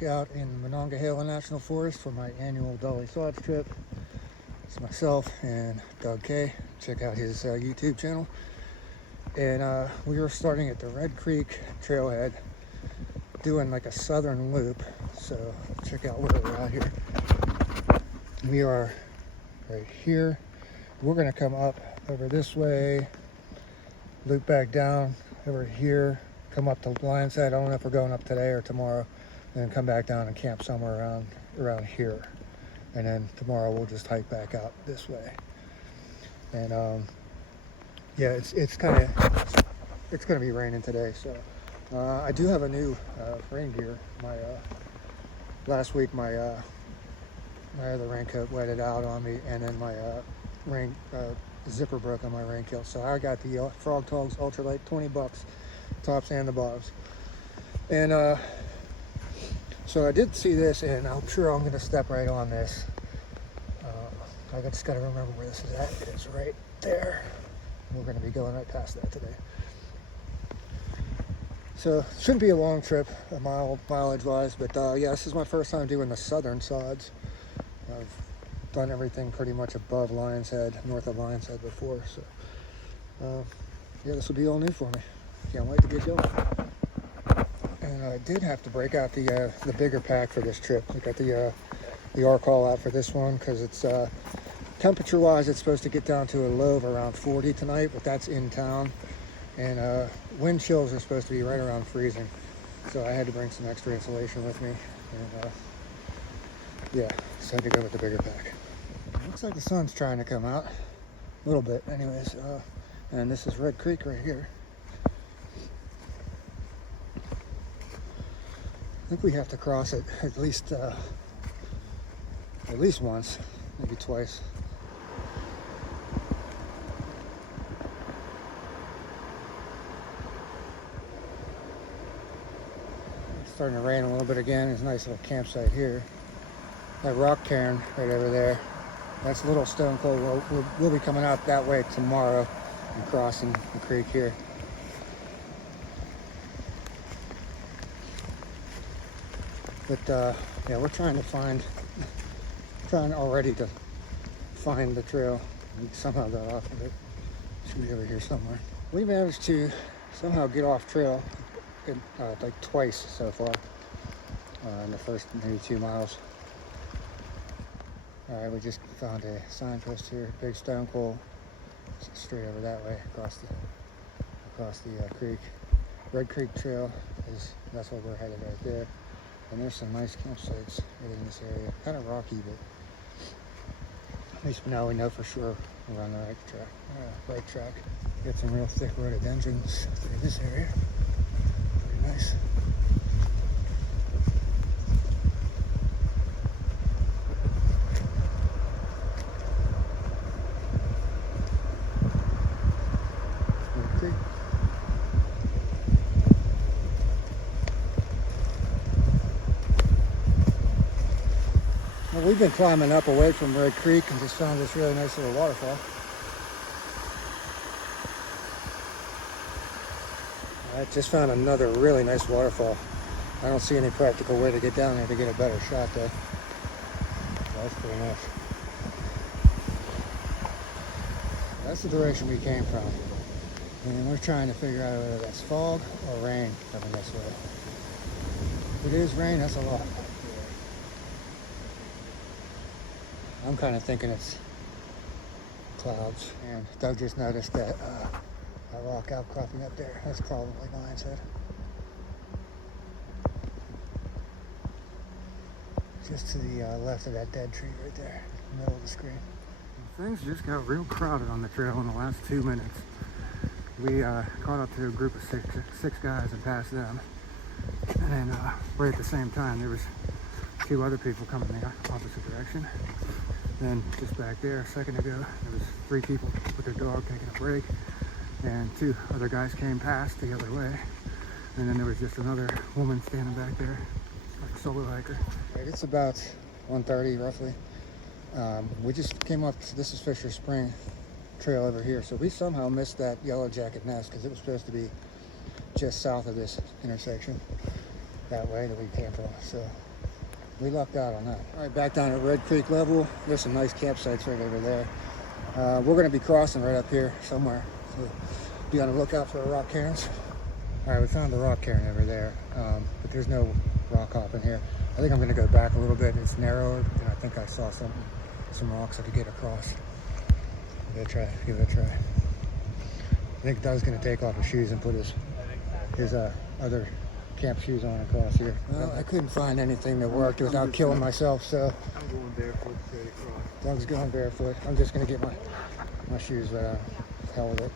back out in Monongahela National Forest for my annual Dolly Sods trip. It's myself and Doug K. Check out his YouTube channel. And we are starting at the Red Creek Trailhead, doing like a southern loop. So check out where we're at here. We are right here. We're gonna come up over this way, loop back down over here, come up to Lion's Head. I don't know if we're going up today or tomorrow, and then come back down and camp somewhere around here. And then tomorrow we'll just hike back out this way. And yeah, it's gonna be raining today, so I do have a new rain gear. Last week my other raincoat wetted out on me, and then my zipper broke on my raincoat. So I got the Frog Togs Ultralight, 20 bucks, tops and the bottoms. And so I did see this, and I'm sure I'm gonna step right on this. I just gotta remember where this is at. It is right there. We're gonna be going right past that today. So shouldn't be a long trip, mileage wise, but yeah, this is my first time doing the southern sods. I've done everything pretty much above Lion's Head, north of Lion's Head before, so yeah, this will be all new for me. Can't wait to get going. And I did have to break out the bigger pack for this trip. I got the R-Call out for this one because it's temperature wise, it's supposed to get down to a low of around 40 tonight, but that's in town. And wind chills are supposed to be right around freezing, so I had to bring some extra insulation with me. And yeah, so I had to go with the bigger pack. Looks like the sun's trying to come out a little bit anyways. And this is Red Creek right here. I think we have to cross it at least once, maybe twice. It's starting to rain a little bit again. There's a nice little campsite here. That rock cairn right over there, that's Little Stone Cold. We'll be coming out that way tomorrow and crossing the creek here. But yeah, we're trying already to find the trail. We somehow got off of it. Should be over here somewhere. We managed to somehow get off trail like twice so far in the first maybe 2 miles. All right, we just found a signpost here, Big Stone Cold, straight over that way across the creek. Red Creek Trail that's where we're headed right there. And there's some nice campsites right in this area. Kind of rocky, but at least now we know for sure we're on the right track. Got some real thick rhododendrons in this area. Pretty nice. Well, we've been climbing up away from Red Creek and just found this really nice little waterfall. I just found another really nice waterfall. I don't see any practical way to get down there to get a better shot though. That's pretty nice. That's the direction we came from. And we're trying to figure out whether that's fog or rain coming this way. If it is rain, that's a lot. I'm kind of thinking it's clouds. And Doug just noticed that rock outcropping up there. That's probably Lion's Head. Just to the left of that dead tree right there, in the middle of the screen. Things just got real crowded on the trail in the last 2 minutes. We caught up to a group of six guys and passed them. And then right at the same time, there was 2 other people coming in the opposite direction. Then just back there a second ago, there was 3 people with their dog taking a break, and 2 other guys came past the other way. And then there was just another woman standing back there, like a solo hiker. Right, it's about 1:30 roughly. We just came up, this is Fisher Spring Trail over here, so we somehow missed that Yellow Jacket Nest because it was supposed to be just south of this intersection, that way that we came from. So we lucked out on that. All right, back down at Red Creek level. There's some nice campsites right over there. We're going to be crossing right up here somewhere, so be on the lookout for the rock cairns. All right, we found the rock cairn over there, but there's no rock hopping here. I think I'm going to go back a little bit. It's narrower, and I think I saw some rocks I could get across. Give it a try. I think Doug's going to take off his shoes and put his other camp shoes on across here. Well, I couldn't find anything that worked without killing myself, so I'm going barefoot straight across. Doug's going barefoot. I'm just going to get my shoes right on. Hell with it.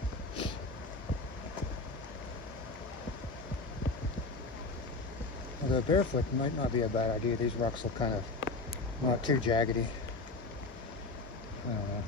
Although barefoot might not be a bad idea. These rocks look kind of not too jaggedy. I don't know.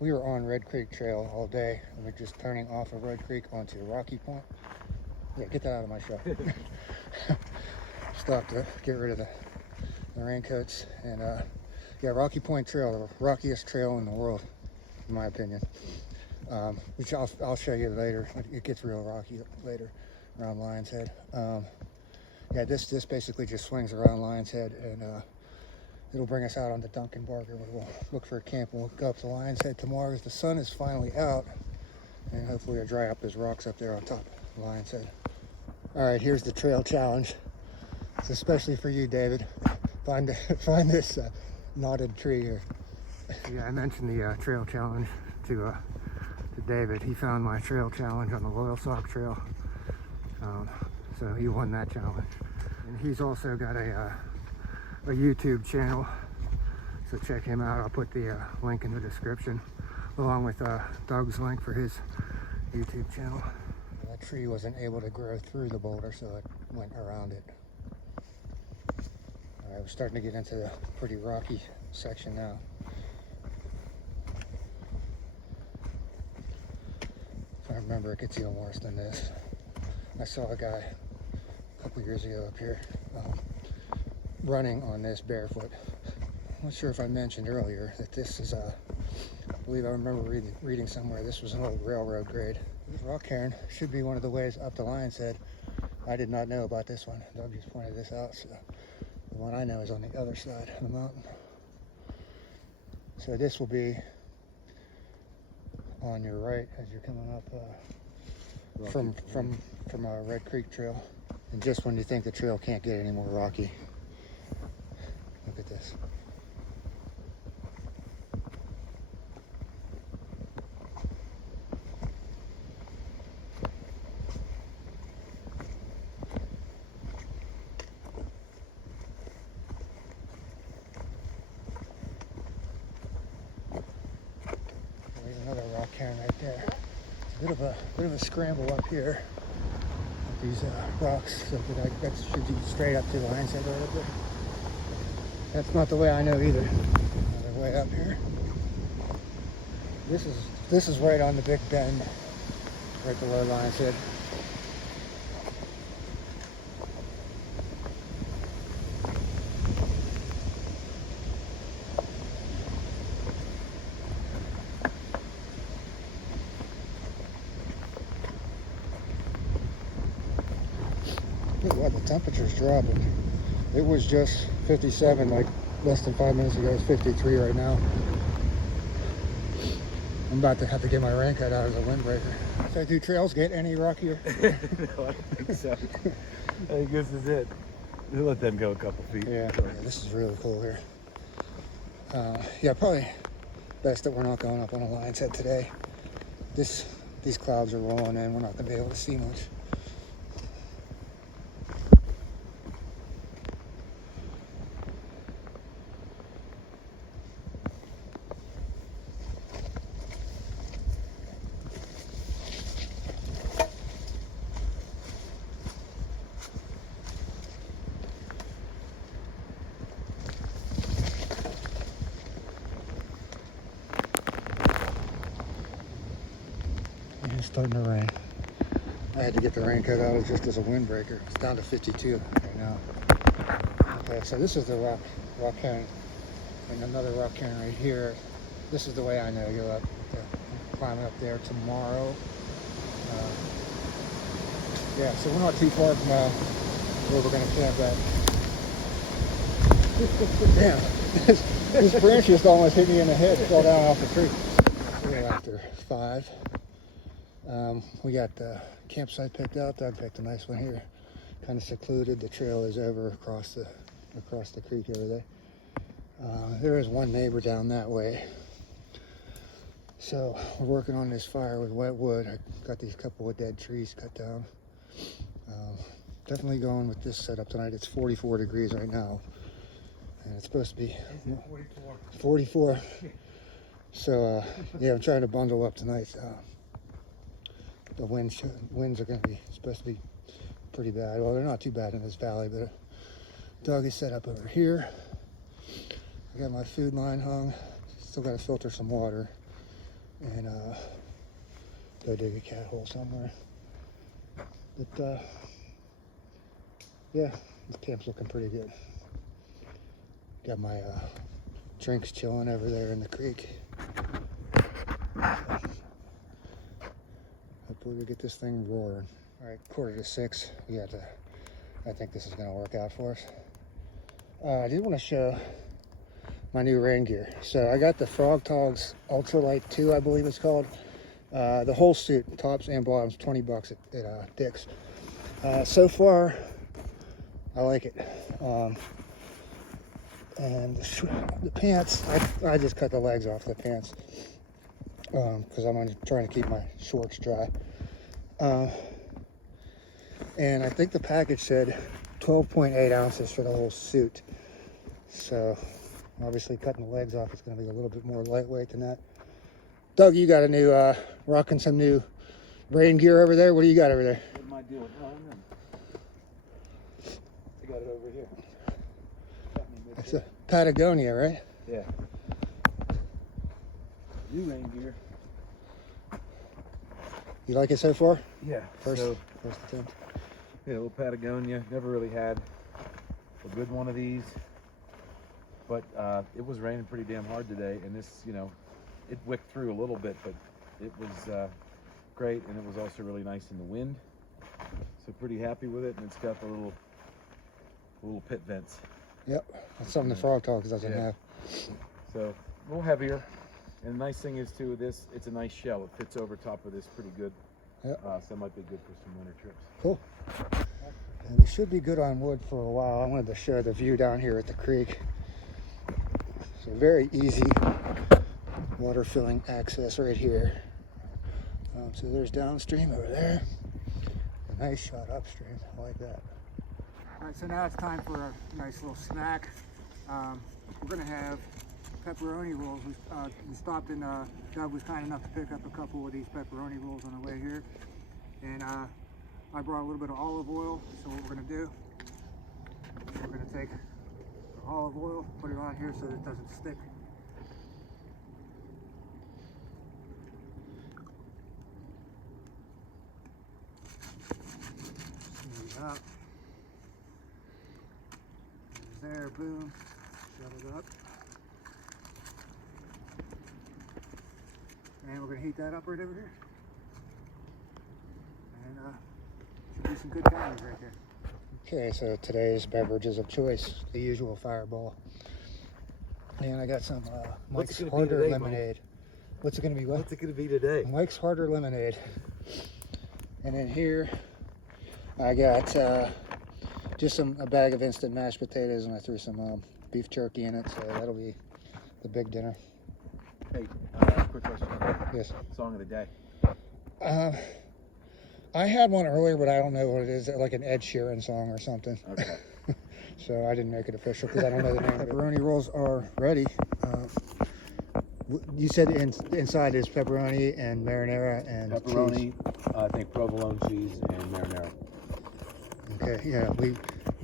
We were on Red Creek Trail all day, and we're just turning off of Red Creek onto Rocky Point. Yeah, get that out of my shot. Stopped to get rid of the raincoats. And yeah, Rocky Point Trail, the rockiest trail in the world, in my opinion. Which I'll show you later. It gets real rocky later around Lion's Head. Yeah, this basically just swings around Lion's Head, and it'll bring us out on the Duncan Barker. We'll look for a camp and we'll go up to Lion's Head tomorrow as the sun is finally out, and hopefully it'll dry up those rocks up there on top of Lion's Head. All right, here's the trail challenge. It's especially for you, David. Find this knotted tree here. Yeah, I mentioned the trail challenge to David. He found my trail challenge on the Loyal Sock Trail, so he won that challenge. And he's also got a YouTube channel, so check him out. I'll put the link in the description, along with Doug's link for his YouTube channel. That tree wasn't able to grow through the boulder, so it went around it. All right, we're starting to get into the pretty rocky section now. If I remember, it gets even worse than this. I saw a guy a couple years ago up here running on this barefoot. I'm not sure if I mentioned earlier that this is I believe I remember reading somewhere this was an old railroad grade. This rock cairn should be one of the ways up to Lion's Head. I did not know about this one. Doug just pointed this out, so the one I know is on the other side of the mountain. So this will be on your right as you're coming up from Red Creek Trail, and just when you think the trail can't get any more rocky. Look at this. There's another rock cairn right there. It's a bit of a scramble up here with these rocks, so that should be straight up to the Lion's Head right up there. That's not the way I know either. Another way up here. This is right on the big bend, right below Lion's Head. Look what the temperature's dropping. It was just 57 like less than 5 minutes ago. It's 53 right now. I'm about to have to get my raincoat out as a windbreaker. So do trails get any rockier? No, I don't think so. I think this is it. We'll let them go a couple feet. Yeah, this is really cool here. Yeah, probably best that we're not going up on a Lion's Head today. These clouds are rolling in. We're not going to be able to see much. It's starting to rain. I had to get the raincoat out just as a windbreaker. It's down to 52 right now. Okay, so this is the rock cairn, and another rock cairn right here. This is the way I know you go up. I'm climbing up there tomorrow. Yeah, so we're not too far from where we're going to camp at. Damn, this branch just almost hit me in the head. Fell down off the creek. We're after 5. We got the campsite picked out. Doug picked a nice one here, kind of secluded. The trail is over across the creek over there. There is one neighbor down that way. So we're working on this fire with wet wood. I got these couple of dead trees cut down. Definitely going with this setup tonight. It's 44 degrees right now, and it's supposed to be 44. So yeah, I'm trying to bundle up tonight. The winds are going to be supposed to be pretty bad. Well, they're not too bad in this valley, but Doug is set up over here. I got my food line hung. Still got to filter some water and go dig a cat hole somewhere. But yeah, this camp's looking pretty good. Got my drinks chilling over there in the creek. Hopefully we get this thing roaring. All right, 5:45. We got to. I think this is going to work out for us. I did want to show my new rain gear. So I got the Frog Togs Ultralight 2, I believe it's called. The whole suit, tops and bottoms, $20 at Dick's. So far, I like it. And the pants, I just cut the legs off the pants because I'm trying to keep my shorts dry. And I think the package said 12.8 ounces for the whole suit. So obviously cutting the legs off is going to be a little bit more lightweight than that. Doug, you got a new, rocking some new rain gear over there. What do you got over there? What am I doing? I got it over here. It's a Patagonia, right? Yeah. New rain gear. You like it so far? Yeah. First attempt. Yeah, a little Patagonia. Never really had a good one of these. But it was raining pretty damn hard today, and this, it wicked through a little bit, but it was great, and it was also really nice in the wind. So pretty happy with it, and it's got the little pit vents. Yep, that's something the Frog Togs doesn't have. So a little heavier, and the nice thing is too, this it's a nice shell. It fits over top of this pretty good. Yep. So it might be good for some winter trips. Cool. And it should be good on wood for a while. I wanted to show the view down here at the creek. So very easy water filling access right here. So there's downstream over there. A nice shot upstream. I like that. All right, so now it's time for a nice little snack. We're going to have pepperoni rolls. We stopped and Doug was kind enough to pick up a couple of these pepperoni rolls on the way here. And I brought a little bit of olive oil. So what we're going to do, we're going to take the olive oil, put it on here so that it doesn't stick. Smooth it up. There, boom, shut it up. And we're going to heat that up right over here. And should be some good calories right there. Okay, so today's beverages of choice, the usual Fireball. And I got some Mike's Harder lemonade. Mike? What's it going to be? What's it going to be today? Mike's Harder lemonade. And then here I got just a bag of instant mashed potatoes, and I threw some beef jerky in it, so that'll be the big dinner. Hey, quick question. Yes. Song of the day. I had one earlier, but I don't know what it is, like an Ed Sheeran song or something. Okay. So I didn't make it official because I don't know the name. Pepperoni rolls are ready. You said inside is pepperoni and marinara and Pepperoni, cheese. I think provolone cheese and marinara. Okay, yeah, we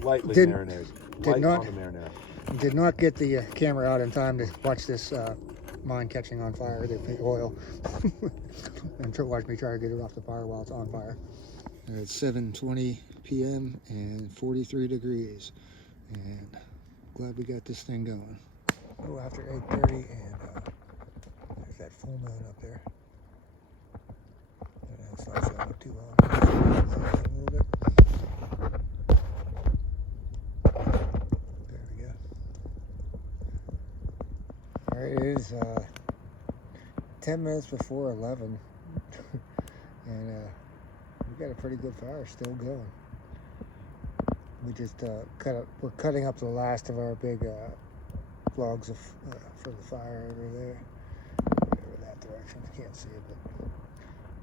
Lightly Did- marinated. did Light not- on the marinara. did not get the camera out in time to watch this mind catching on fire. They put oil and watch me try to get it off the fire while it's on fire. It's 7:20 p.m. and 43 degrees, and glad we got this thing going. A little after 8:30, and there's that full moon up there. And it's not showing up too well. A little bit. There we go. All right, it is 10 minutes before 11, and we got a pretty good fire still going. We just we're cutting up the last of our big logs of for the fire over there, over that direction. I can't see it, but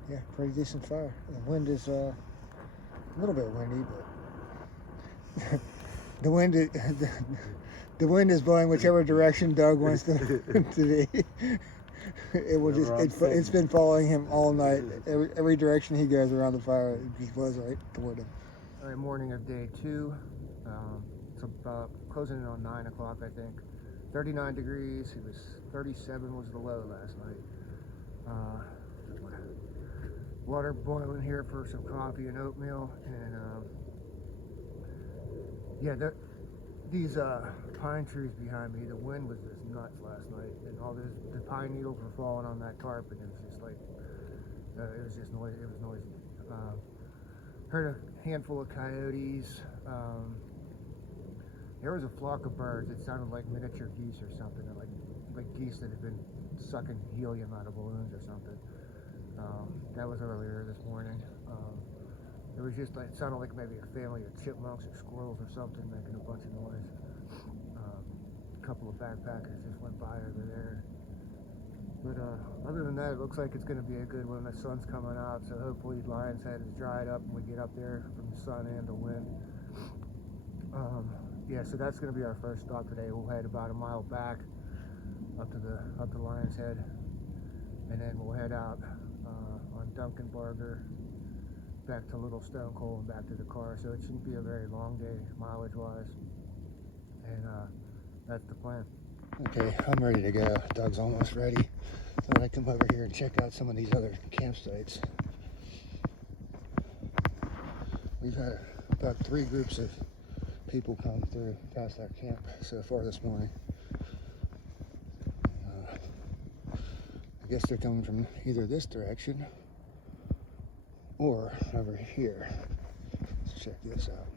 yeah, pretty decent fire. The wind is a little bit windy, but the wind is blowing whichever direction Doug wants to be. It will it's been following him all night. Every direction he goes around the fire, it just blows right toward him. All right, morning of day 2. It's about closing in on 9 o'clock, I think. 39 degrees. It was 37 was the low last night. Water boiling here for some coffee and oatmeal, and yeah, these pine trees behind me, the wind was just nuts last night, and all the pine needles were falling on that carpet, and it was just like it was just noisy. It was noisy. Heard a handful of coyotes. There was a flock of birds. It sounded like miniature geese or something, like geese that had been sucking helium out of balloons or something. That was earlier this morning. It was just like, it sounded like maybe a family of chipmunks or squirrels or something making a bunch of noise. A couple of backpackers just went by over there. But other than that, it looks like it's going to be a good one. The sun's coming out, so hopefully Lion's Head is dried up and we get up there from the sun and the wind. Yeah, so that's going to be our first stop today. We'll head about a mile back up to Lion's Head, and then we'll head out on Duncan Barger back to Little Stone Coal and back to the car. So it shouldn't be a very long day mileage wise, and that's the plan. Okay, I'm ready to go. Doug's almost ready. Thought I'd come over here and check out some of these other campsites. We've had about 3 groups of people come through past our camp so far this morning. I guess they're coming from either this direction or over here. Let's check this out.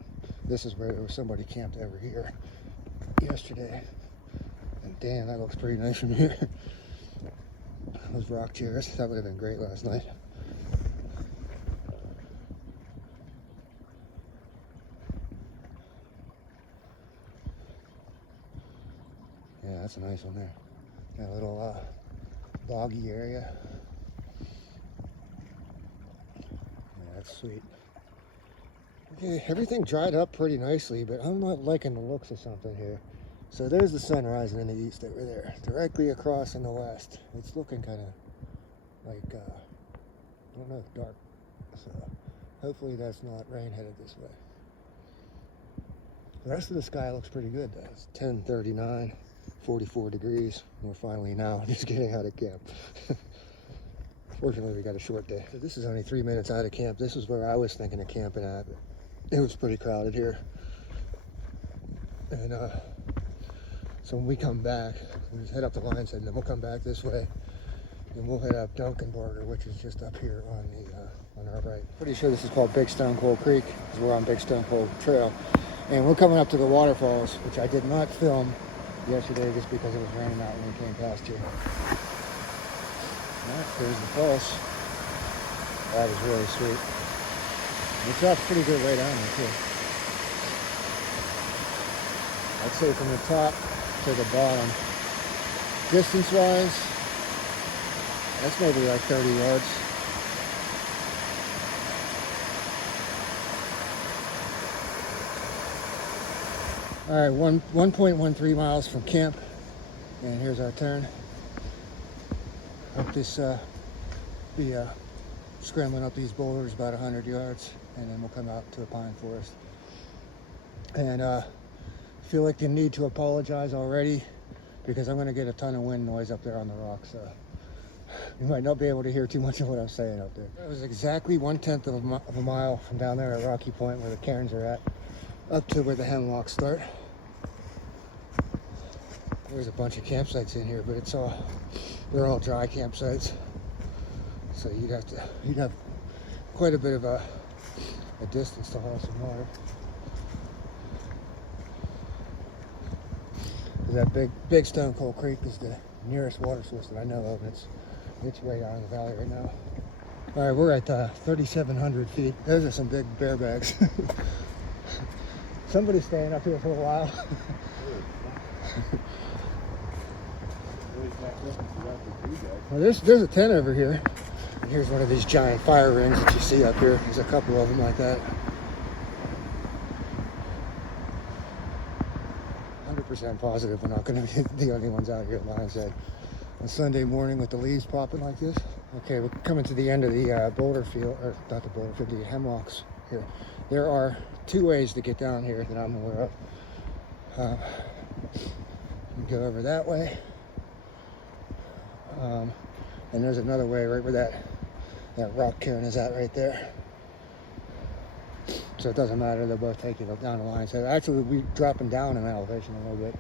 This is where there was somebody camped over here yesterday. And damn, that looks pretty nice from here. Those rock chairs, that would have been great last night. Yeah, that's a nice one there. Got a little boggy area. Yeah, that's sweet. Okay, everything dried up pretty nicely, but I'm not liking the looks of something here. So there's the sun rising in the east over there, directly across in the west. It's looking kind of like, I don't know, dark. So hopefully that's not rain headed this way. The rest of the sky looks pretty good though. It's 10:39, 44 degrees. We're finally now just getting out of camp. Fortunately, we got a short day. So this is only 3 minutes out of camp. This is where I was thinking of camping at. It was pretty crowded here. And so when we come back, we just head up the Lion's Head, and then we'll come back this way, and we'll head up Duncan Barger, which is just up here on the on our right. Pretty sure this is called Big Stone Coal Creek, because we're on Big Stone Coal Trail, and we're coming up to the waterfalls, which I did not film yesterday just because it was raining out when we came past here. Alright, there's the falls. That is really sweet. It drops pretty good way down there too. I'd say from the top to the bottom, distance wise, that's maybe like 30 yards. All right, 1.13 miles from camp, and here's our turn. Up this, be scrambling up these boulders about 100 yards, and then we'll come out to a pine forest. And feel like the need to apologize already. because I'm going to get a ton of wind noise up there on the rocks. So you might not be able to hear too much of what I'm saying up there. It was exactly 1/10 of a mile from down there at Rocky Point where the cairns are at, up to where the hemlocks start. There's a bunch of campsites in here, but they're all dry campsites. So you'd have quite a bit of a distance to haul some water. That big Stone Cold Creek is the nearest water source that I know of. It's way down in the valley right now. All right, we're at 3,700 feet. Those are some big bear bags. Somebody's staying up here for a while. Well, there's a tent over here. And here's one of these giant fire rings that you see up here. There's a couple of them like that. 100% positive we're not going to be the only ones out here at Lion's Head on Sunday morning with the leaves popping like this. Okay, we're coming to the end of the boulder field, or not the boulder field, the hemlocks here. There are 2 ways to get down here that I'm aware of. You go over that way, and there's another way right where that rock cairn is at right there. So it doesn't matter, they'll both take you down to Lion's Head. Actually, we'll be dropping down in elevation a little bit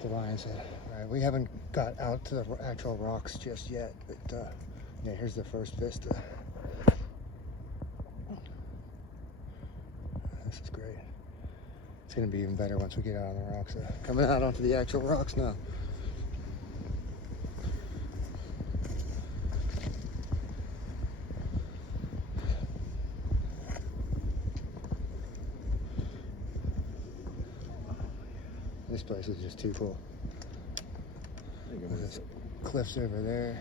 to Lion's Head. All right, we haven't got out to the actual rocks just yet, but yeah, here's the first vista. This is great. It's gonna be even better once we get out on the rocks. Coming out onto the actual rocks now. This place is just too cool. There's cliffs over there.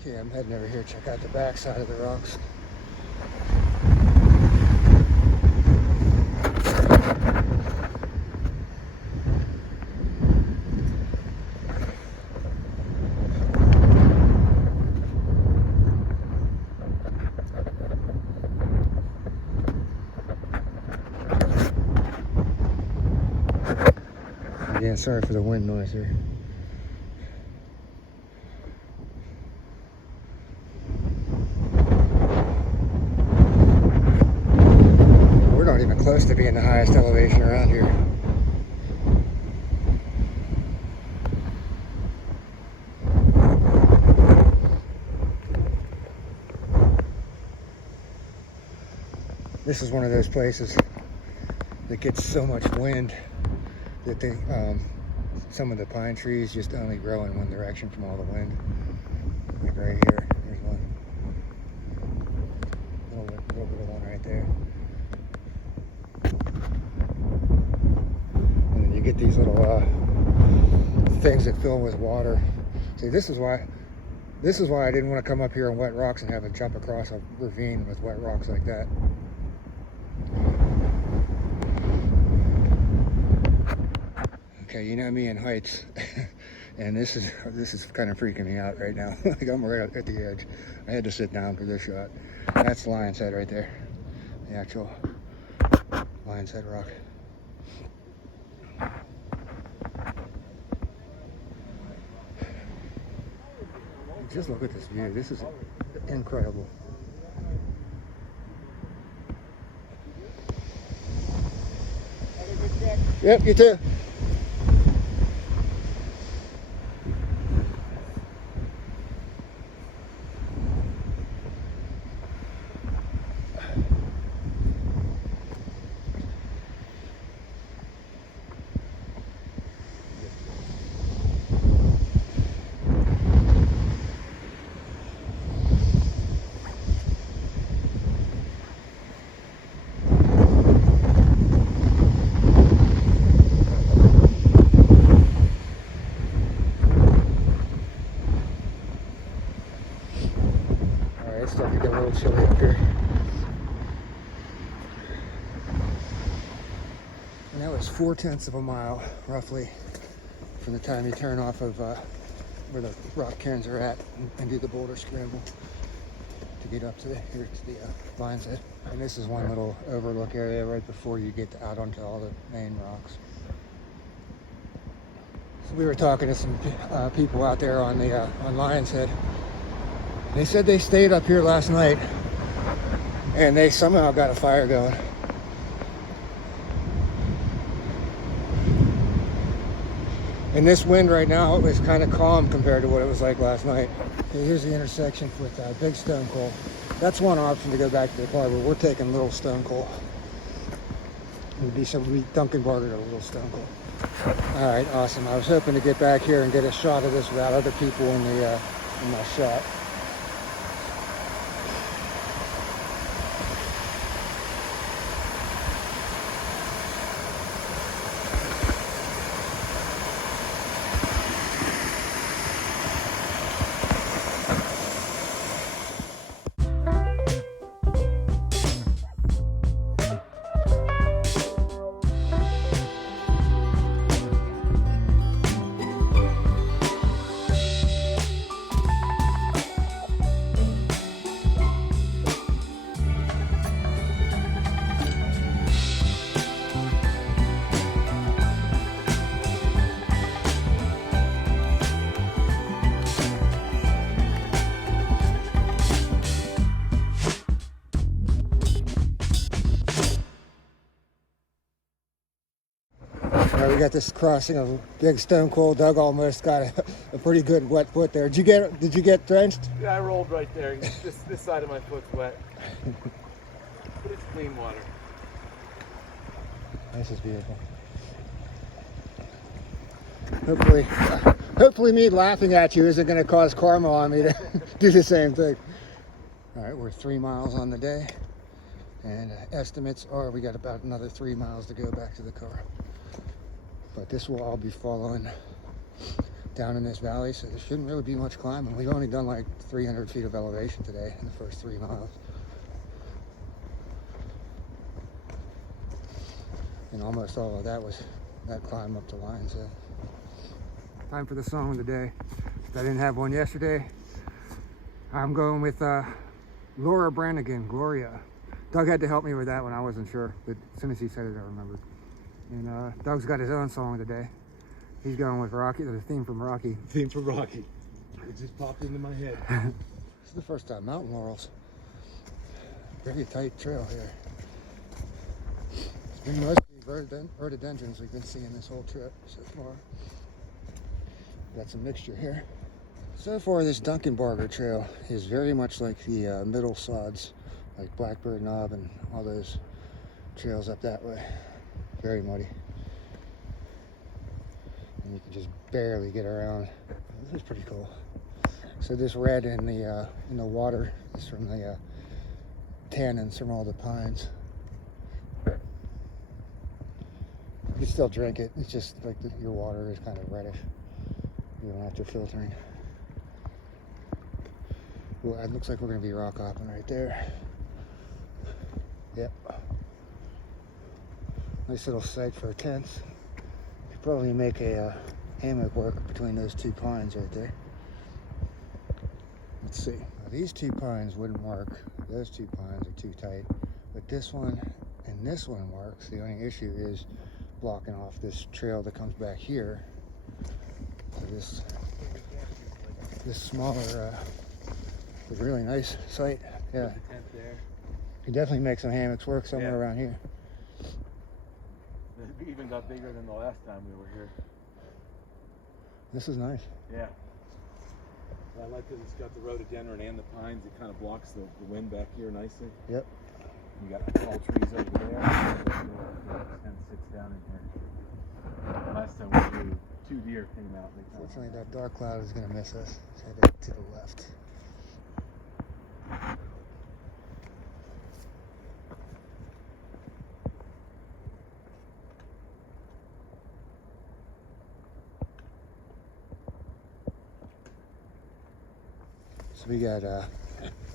Okay, I'm heading over here to check out the back side of the rocks. Again, sorry for the wind noise here. We're not even close to being the highest elevation around here. This is one of those places that gets so much wind that some of the pine trees just only grow in one direction from all the wind. Like right here, there's one. Little bit of one right there. And then you get these little things that fill with water. See, this is why I didn't want to come up here on wet rocks and have it jump across a ravine with wet rocks like that. Okay, you know me in heights, and this is kind of freaking me out right now. Like I'm right at the edge. I had to sit down for this shot. That's Lion's Head right there, the actual Lion's Head rock. Just look at this view. This is incredible. Yep, you too. It's starting to get a little chilly up here. And that was 4/10 of a mile, roughly, from the time you turn off of where the rock cairns are at and do the boulder scramble to to get up to here to the Lion's Head. And this is one little overlook area right before you get out onto all the main rocks. So we were talking to some people out there on the on Lion's Head. They said they stayed up here last night and they somehow got a fire going. And this wind right now is kind of calm compared to what it was like last night. Okay, here's the intersection with Big Stone Coal. That's one option to go back to the car, but we're taking Little Stone Coal. We'd be Duncan Barger to Little Stone Coal. All right, awesome. I was hoping to get back here and get a shot of this without other people in my shot. We got this crossing of Big Stone Coal. Doug almost got a pretty good wet foot there. Did you get drenched? Yeah, I rolled right there. This side of my foot's wet. But it's clean water. This is beautiful. Hopefully me laughing at you isn't going to cause karma on me to do the same thing. All right, we're 3 miles on the day. And estimates are we got about another 3 miles to go back to the car. But this will all be following down in this valley, so there shouldn't really be much climbing. We've only done like 300 feet of elevation today in the first 3 miles. And almost all of that was that climb up to Lion's Head. Time for the song of the day. I didn't have one yesterday. I'm going with Laura Branigan, Gloria. Doug had to help me with that one. I wasn't sure, but as soon as he said it, I remembered. And Doug's got his own song of the day. He's going with Rocky, the theme from Rocky. Theme from Rocky. It just popped into my head. This is the first time. Mountain laurels. Very tight trail here. It's been mostly rhododendrons we've been seeing this whole trip so far. Got some mixture here. So far, this Duncan Barger trail is very much like the middle sods, like Blackbird Knob and all those trails up that way. Very muddy. And you can just barely get around. This is pretty cool. So this red in the water is from the tannins from all the pines. You can still drink it. It's just like your water is kind of reddish. You don't have to filtering. Well, it looks like we're going to be rock hopping right there. Yep. Nice little site for tents. Could probably make a hammock work between those two pines right there. Let's see. Now, these two pines wouldn't work. Those two pines are too tight. But this one and this one works. The only issue is blocking off this trail that comes back here. So this smaller, really nice site. Yeah. You definitely make some hammocks work somewhere around here. It even got bigger than the last time we were here. This is nice. Yeah. I like that it's got the rhododendron and the pines. It kind of blocks the wind back here nicely. Yep. You got tall trees over there. It kind of sits down in here. Last time we flew, 2 deer came out. Fortunately, that dark cloud is going to miss us. It's headed to the left. So we got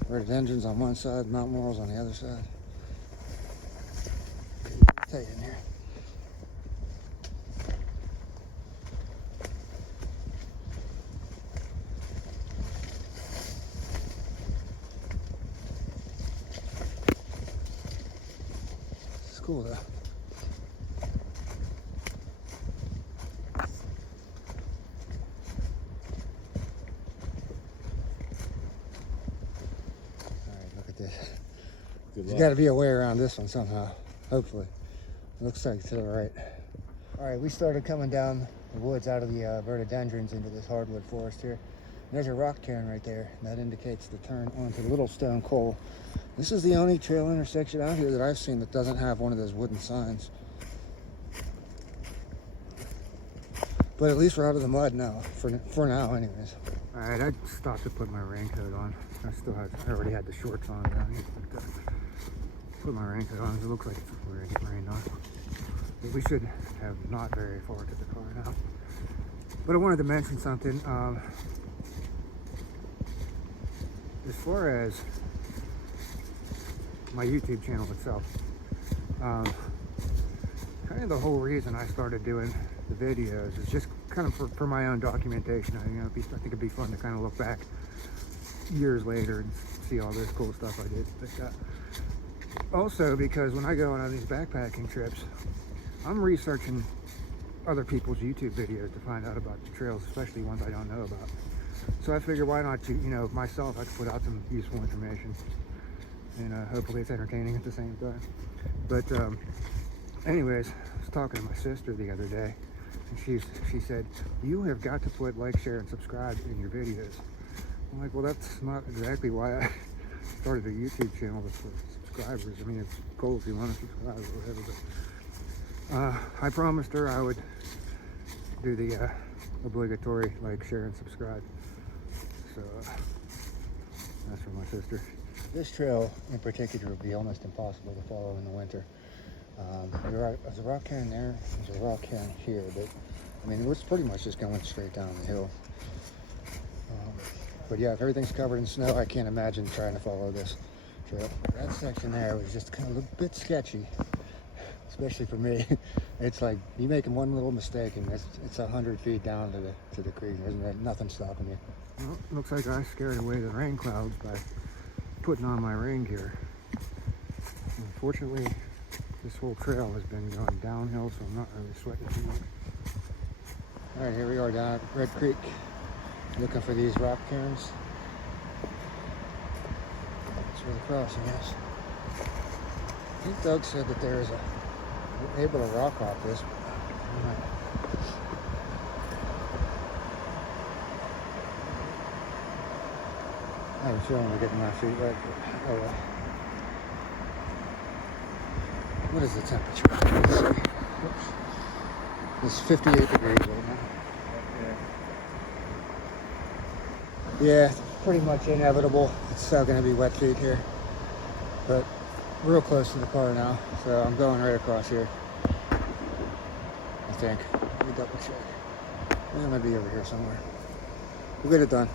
rhododendrons on one side, mountain laurels on the other side. Tight in here. cool though. Alright, look at this. Good There's luck. got to be a way around this one somehow, hopefully. Looks like to the right. Alright, we started coming down the woods out of the rhododendrons into this hardwood forest here. And there's a rock cairn right there, and that indicates the turn onto Little Stone Coal. This is the only trail intersection out here that I've seen that doesn't have one of those wooden signs. But at least we're out of the mud now, for now anyways. Alright, I stopped to put my raincoat on. I already had the shorts on down here. But, put my raincoat on, it looks like we're gonna get rained on. But we should have not very far to the car now. But I wanted to mention something. As far as my YouTube channel itself, kind of the whole reason I started doing the videos is just kind of for my own documentation. I think it'd be fun to kind of look back years later and see all this cool stuff I did. But also because when I go on these backpacking trips, I'm researching other people's YouTube videos to find out about the trails, especially ones I don't know about. So I figure why not, myself, I could put out some useful information, and hopefully it's entertaining at the same time. But anyways, I was talking to my sister the other day, and she said, you have got to put like, share, and subscribe in your videos. I'm like, well, that's not exactly why I started a YouTube channel for subscribers. I mean, it's cool if you want to subscribe or whatever, but I promised her I would do the obligatory like, share, and subscribe. So that's for my sister. This trail in particular would be almost impossible to follow in the winter. There's a rock cairn there, there's a rock cairn here, but I mean, we're pretty much just going straight down the hill. But yeah, if everything's covered in snow, I can't imagine trying to follow this trail. That section there was just kind of a bit sketchy, especially for me. It's like you making one little mistake and it's 100 feet down to the creek. There's nothing stopping you. Well, looks like I scared away the rain clouds by putting on my rain gear. Unfortunately, this whole trail has been going downhill, so I'm not really sweating too much. All right, here we are down at Red Creek, looking for these rock cairns. That's where the crossing is. I think Doug said that there is we're able to rock hop this. I have a feeling we're getting my feet wet. Oh well. What is the temperature? Let's see. Oops. It's 58 degrees right now. Yeah, it's pretty much inevitable. It's still going to be wet feet here. But real close to the car now, so I'm going right across here. I think. Let me double check. It might be over here somewhere. We'll get it done.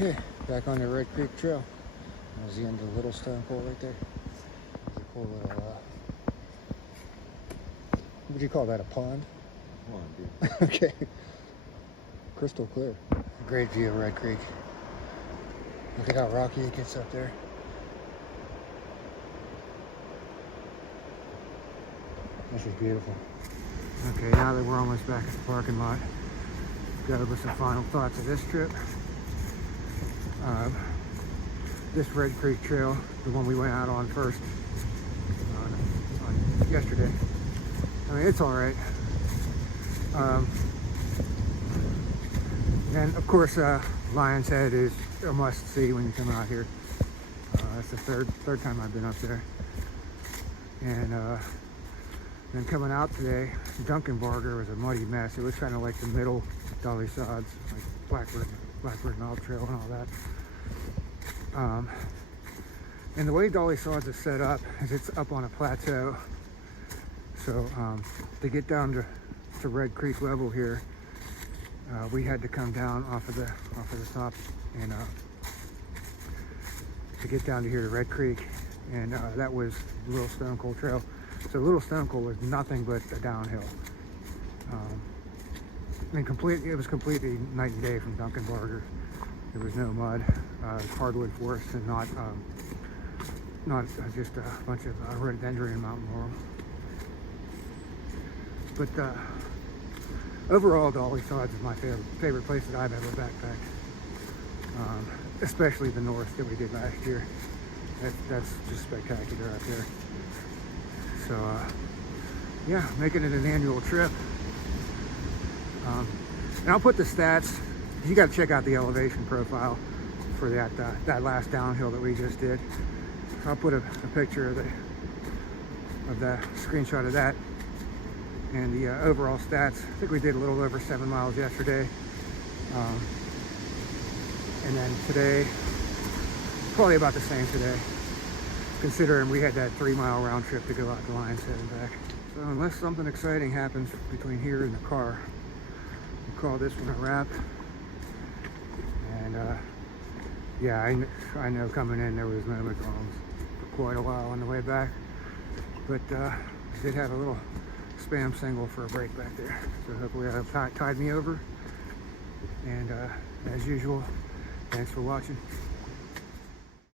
Okay, back on the Red Creek Trail. There's the end of the Little Stone Coal right there. There's a cool little, what would you call that, a pond? Come on, dude. Okay. Crystal clear. Great view of Red Creek. Look at how rocky it gets up there. This is beautiful. Okay, now that we're almost back at the parking lot, go over some final thoughts of this trip. This Red Creek Trail, the one we went out on first on yesterday. I mean, it's all right. And of course, Lion's Head is a must-see when you come out here. That's the third time I've been up there. And then coming out today, Duncanbarger was a muddy mess. It was kind of like the middle of Dolly Sods, like Blackbird Knob Trail and all that. And the way Dolly Sods is set up is it's up on a plateau. So to get down to Red Creek level here, we had to come down off of the top and to get down to here to Red Creek, and that was Little Stone Coal Trail. So Little Stone Coal was nothing but a downhill. It was completely night and day from Duncanbarger. There was no mud, hardwood forest, and not just a bunch of rhododendron mountain laurel. But overall, Dolly Sods is my favorite place that I've ever backpacked. Especially the north that we did last year. That's just spectacular out there. So yeah, making it an annual trip. And I'll put the stats. You got to check out the elevation profile for that last downhill that we just did. So I'll put a picture of the screenshot of that and the overall stats. I think we did a little over 7 miles yesterday. And then today, probably about the same today, considering we had that 3-mile round trip to go out to Lion's Head and back. So unless something exciting happens between here and the car, we'll call this one a wrap. And yeah, I know coming in there was no McDonald's for quite a while on the way back, but I did have a little spam single for a break back there. So hopefully that'll tide me over. And as usual, thanks for watching.